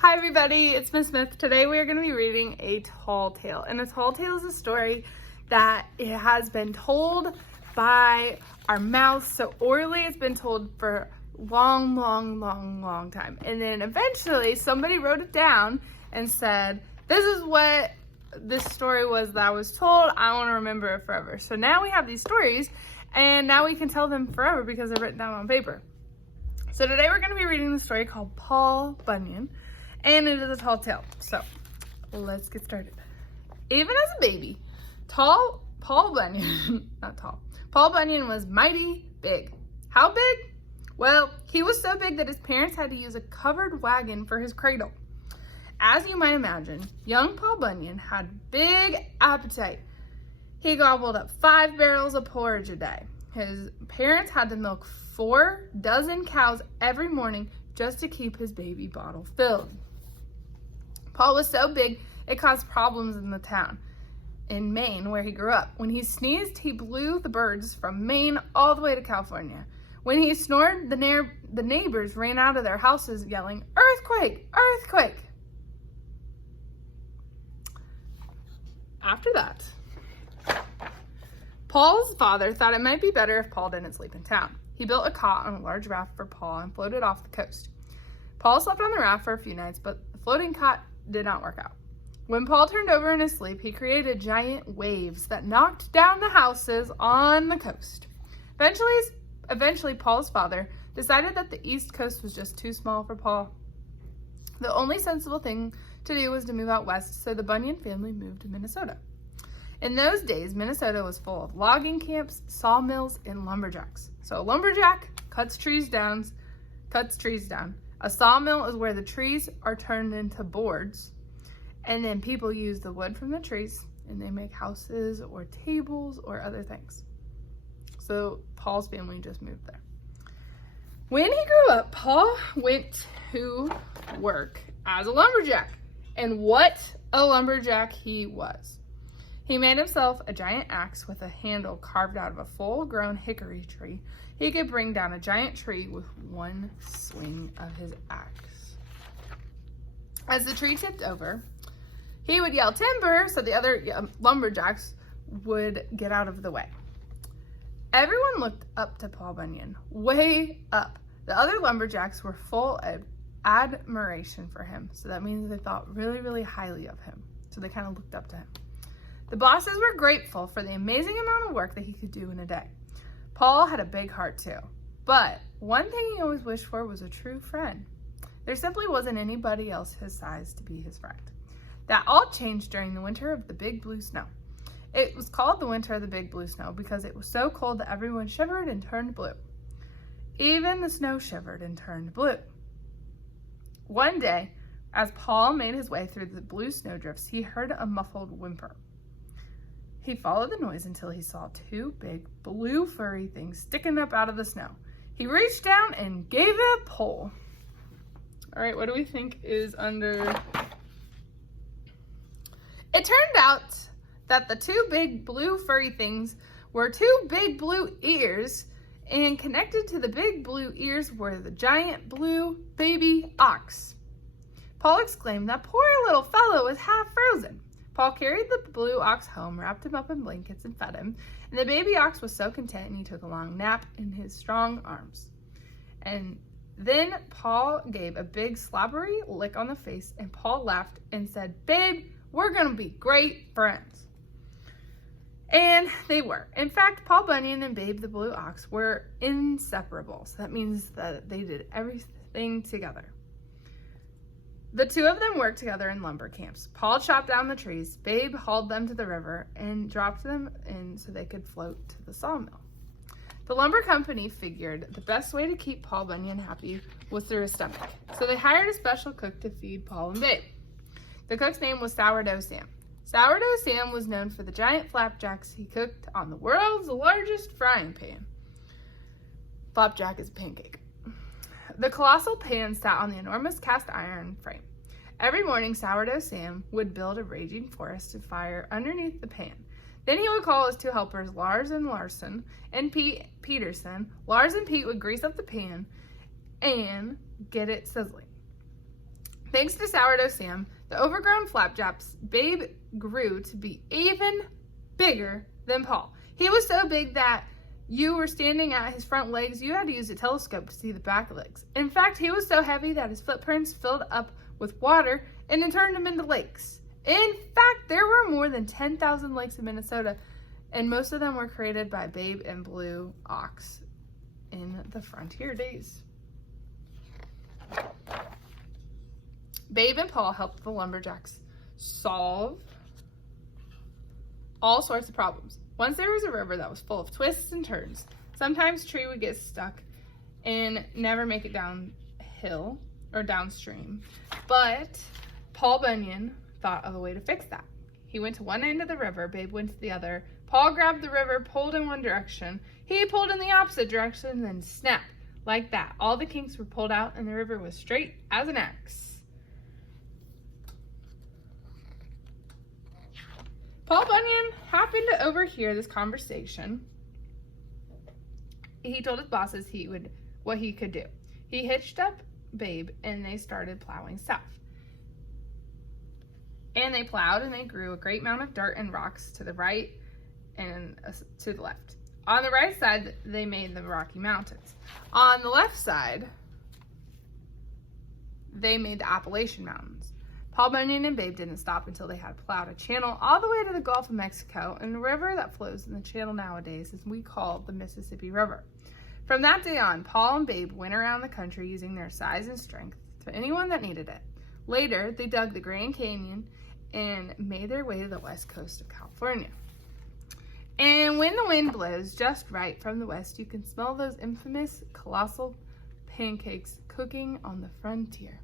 Hi everybody, it's Miss Smith. Today we are going to be reading A Tall Tale. And A Tall Tale is a story that it has been told by our mouths. So orally it's been told for long time. And then eventually somebody wrote it down and said, this is what this story was that I was told. I want to remember it forever. So now we have these stories and now we can tell them forever because they're written down on paper. So today we're going to be reading the story called Paul Bunyan. And it is a tall tale. So let's get started. Even as a baby, Paul Bunyan was mighty big. How big? Well, he was so big that his parents had to use a covered wagon for his cradle. As you might imagine, young Paul Bunyan had big appetite. He gobbled up 5 barrels of porridge a day. His parents had to milk 4 dozen cows every morning just to keep his baby bottle filled. Paul was so big, it caused problems in the town in Maine where he grew up. When he sneezed, he blew the birds from Maine all the way to California. When he snored, the neighbors ran out of their houses yelling, "Earthquake! Earthquake!" After that, Paul's father thought it might be better if Paul didn't sleep in town. He built a cot on a large raft for Paul and floated off the coast. Paul slept on the raft for a few nights, but the floating cot did not work out. When Paul turned over in his sleep, he created giant waves that knocked down the houses on the coast. Eventually, Paul's father decided that the East Coast was just too small for Paul. The only sensible thing to do was to move out west, so the Bunyan family moved to Minnesota. In those days, Minnesota was full of logging camps, sawmills, and lumberjacks. So a lumberjack cuts trees down. A sawmill is where the trees are turned into boards, and then people use the wood from the trees and they make houses or tables or other things. So Paul's family just moved there. When he grew up, Paul went to work as a lumberjack. And what a lumberjack he was. He made himself a giant axe with a handle carved out of a full-grown hickory tree. He could bring down a giant tree with one swing of his axe. As the tree tipped over, he would yell timber so the other lumberjacks would get out of the way. Everyone looked up to Paul Bunyan, way up. The other lumberjacks were full of admiration for him, so that means they thought really highly of him. So they kind of looked up to him. The bosses were grateful for the amazing amount of work that he could do in a day. Paul had a big heart too, but one thing he always wished for was a true friend. There simply wasn't anybody else his size to be his friend. That all changed during the winter of the Big Blue Snow. It was called the winter of the Big Blue Snow because it was so cold that everyone shivered and turned blue. Even the snow shivered and turned blue. One day, as Paul made his way through the blue snowdrifts, he heard a muffled whimper. He followed the noise until he saw 2 big blue furry things sticking up out of the snow. He reached down and gave it a pull. All right, what do we think is under? It turned out that the 2 big blue furry things were 2 big blue ears, and connected to the big blue ears were the giant blue baby ox. Paul exclaimed, "That poor little fellow is half frozen." Paul carried the blue ox home, wrapped him up in blankets, and fed him. And the baby ox was so content, he took a long nap in his strong arms. And then Paul gave a big slobbery lick on the face, and Paul laughed and said, "Babe, we're going to be great friends." And they were. In fact, Paul Bunyan and Babe the blue ox were inseparable. So that means that they did everything together. The 2 of them worked together in lumber camps. Paul chopped down the trees. Babe hauled them to the river and dropped them in so they could float to the sawmill. The lumber company figured the best way to keep Paul Bunyan happy was through his stomach. So they hired a special cook to feed Paul and Babe. The cook's name was Sourdough Sam. Sourdough Sam was known for the giant flapjacks he cooked on the world's largest frying pan. Flapjack is a pancake. The colossal pan sat on the enormous cast iron frame. Every morning, Sourdough Sam would build a raging forest of fire underneath the pan. Then he would call his 2 helpers, Lars and Larson, and Pete Peterson. Lars and Pete would grease up the pan and get it sizzling. Thanks to Sourdough Sam, the overgrown flapjacks, Babe grew to be even bigger than Paul. He was so big that you were standing at his front legs, you had to use a telescope to see the back legs. In fact, he was so heavy that his footprints filled up with water and it turned him into lakes. In fact, there were more than 10,000 lakes in Minnesota, and most of them were created by Babe and Blue Ox in the frontier days. Babe and Paul helped the lumberjacks solve all sorts of problems. Once there was a river that was full of twists and turns. Sometimes a tree would get stuck and never make it downhill or downstream. But Paul Bunyan thought of a way to fix that. He went to one end of the river, Babe went to the other. Paul grabbed the river, pulled in one direction. He pulled in the opposite direction, then snapped. Like that. All the kinks were pulled out and the river was straight as an axe. Paul Bunyan happened to overhear this conversation. He told his bosses what he could do. He hitched up Babe and they started plowing south. And they plowed and they grew a great amount of dirt and rocks to the right and to the left. On the right side, they made the Rocky Mountains. On the left side, they made the Appalachian Mountains. Paul Bunyan and Babe didn't stop until they had plowed a channel all the way to the Gulf of Mexico, and the river that flows in the channel nowadays is we call the Mississippi River. From that day on, Paul and Babe went around the country using their size and strength to anyone that needed it. Later, they dug the Grand Canyon and made their way to the west coast of California. And when the wind blows just right from the west, you can smell those infamous colossal pancakes cooking on the frontier.